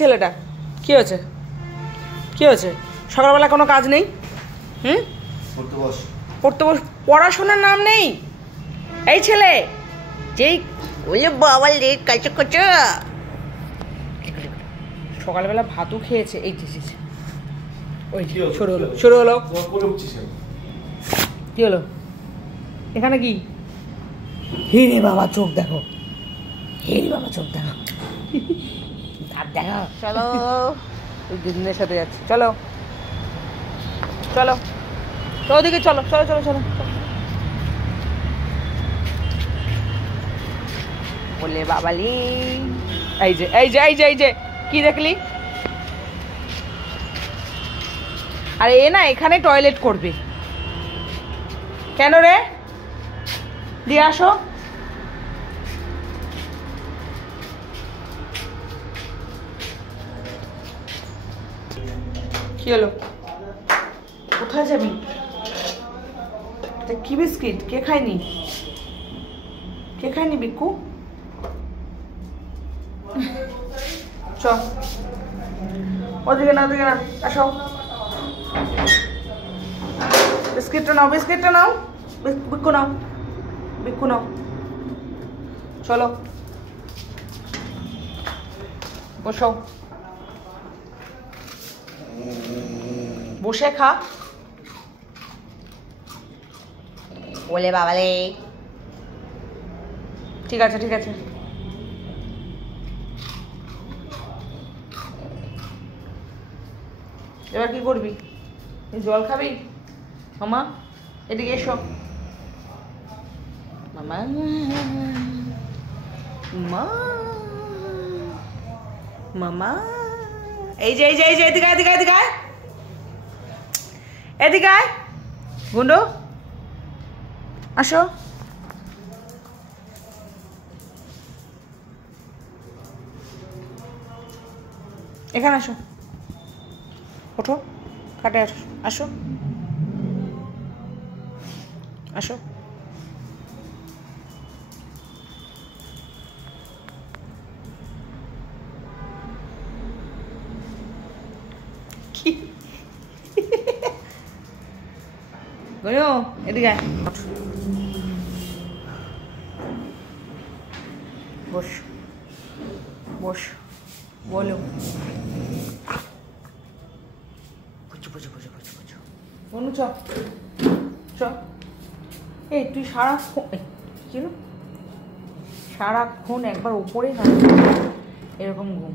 ছেলেটা কি হয়েছে? কি হয়েছে? সকালবেলা কোনো কাজ নেই? পড়তে বস। পড়াশোনার নাম নেই এই ছেলে। যেই ওলে বাবা লে কাঁচা কাঁচা সকালবেলা ভাতও খেয়েছে। এই ওই শুরু হলো কি হলো? এখানে কি? হিরে বাবা চোখ দেখো, হিরে বাবা চোখ দেখো, দাঁত দেখো। চলো ওই দিদিনের সাথে যাচ্ছি। চলো চলো তো ওদিকে চলো চলো চলো চলো। বলে বাবালি এই যে এই যে এই যে এই যে কি দেখলি? আর এ না এখানে টয়লেট করবে কেন রে? দিয়ে আসো। কি হলো? কোথায় যাবি? কি বিস্কিট? কে খায়নি? কে খায়নি বিক্কু? চ ওদিকে না, ওদিকে না, আসো। বিস্কিটটা নাও, বিস্কিটটা নাও, বিক্কু নাও, বিক্কু নাও। চলো বসো, বসে খা। বলে বাবালে ঠিক আছে ঠিক আছে। এবার কি করবি? জল খাবি? মামা এদিকে এসো। মামা মামা এই যে এই যে এই যে এদিকে এদিকে এদিকে এদিকে আয় গুন্ডু, আসো। এখানে আসো, ওঠো, খাটে আসো, আসো আসো। কি গুনু এদিকে আয়, বস বস। বলো বুঝু বুঝু বুঝু বুঝু বুঝু বনু চ চ। এই তুই সারাক্ষণ সারাক্ষণ একবার উপরে না এরকম ঘুম।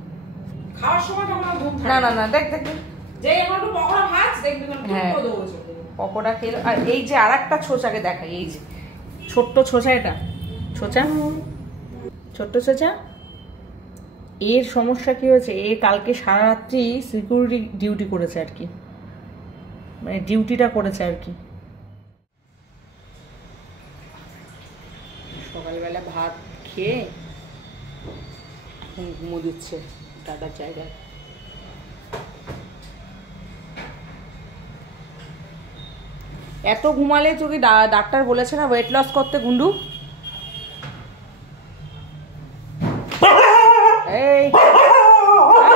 খাওয়ার সময় কেমন ঘুম থাকে? না না না দেখ দেখ যে এখন তো পকোড়া ভাজ দেখবি কোন করে দৌড়ছে। পকোড়া খেলো। আর এই যে আরেকটা ছোচাকে দেখাই, এই যে ছোট্ট ছোচা, এটা ছোচা, ছোট্ট ছোচা। এর সমস্যা কি হয়েছে? এ কালকে সারা রাত্রি সিকিউরিটি ডিউটি করেছে আর কি, মানে ডিউটিটা করেছে আর কি। সকালবেলা ভাত খেয়ে এখন ঘুমো দিচ্ছে দাদার জায়গায়। এত ঘুমালে তোকে ডাক্তার বলেছে না ওয়েট লস করতে গুন্ডু?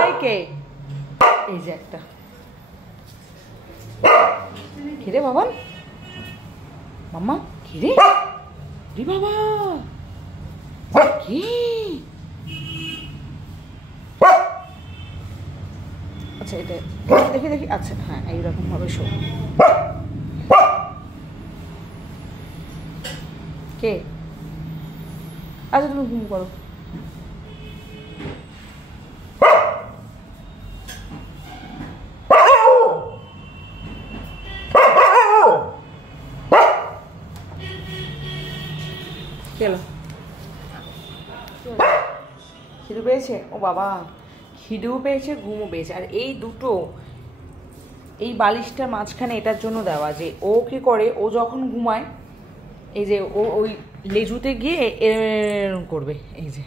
এই কে? এই যে একটা খিরে বাবা, মাম্মা খিরে রে বাবা কি? আচ্ছা এটা দেখি দেখি। আচ্ছা হ্যাঁ এইরকম ভাবে শো। কে? আচ্ছা তুমি ঘুম করো। খেলো, খিদে পেয়েছে? ও বাবা, খিদেও পেয়েছে ঘুমও পেয়েছে। আর এই দুটো এই বালিশটার মাঝখানে এটার জন্য দেওয়া যে ও কি করে, ও যখন ঘুমায় এই যে ও ওই লেজুতে গিয়ে এরকম করবে এই যে,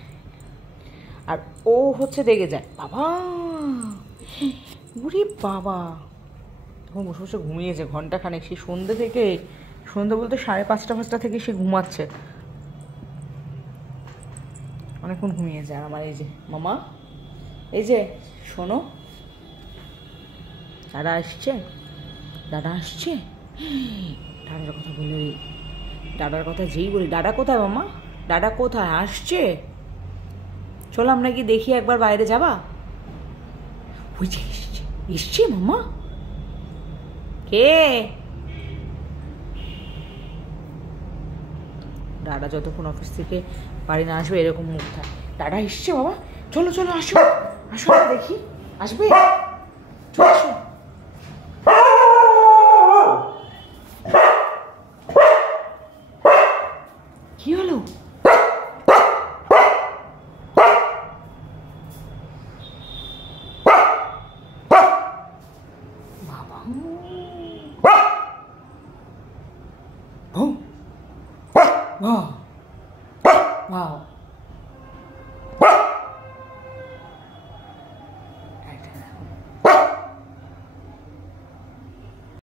আর ও হচ্ছে রেগে যায়। বাবা উরি বাবা, তখন বসে বসে ঘুমিয়েছে ঘন্টাখানেক। সেই সন্ধ্যে থেকে, সন্ধ্যে বলতে 5:30 থেকে সে ঘুমাচ্ছে, অনেকক্ষণ ঘুমিয়ে যায়। আমার এই যে মামা, এই যে শোনো, দাদা আসছে, দাদা আসছে। দাদার কথা বলে, দাদার কথা যেই বলি, দাদা কোথায় মামা, দাদা কোথায় আসছে? চলো আমরা কি দেখি একবার, বাইরে যাবা? ওই যে এসছে, এসছে মামা। কে? দাদা যতক্ষণ অফিস থেকে বাড়ি না আসবে এরকম মুখ থাকে। দাদা এসছে বাবা, চলো চলো আসো, আসো দেখি, আসবে, চলো আসো। কি হলো? বাবা, wow, wow.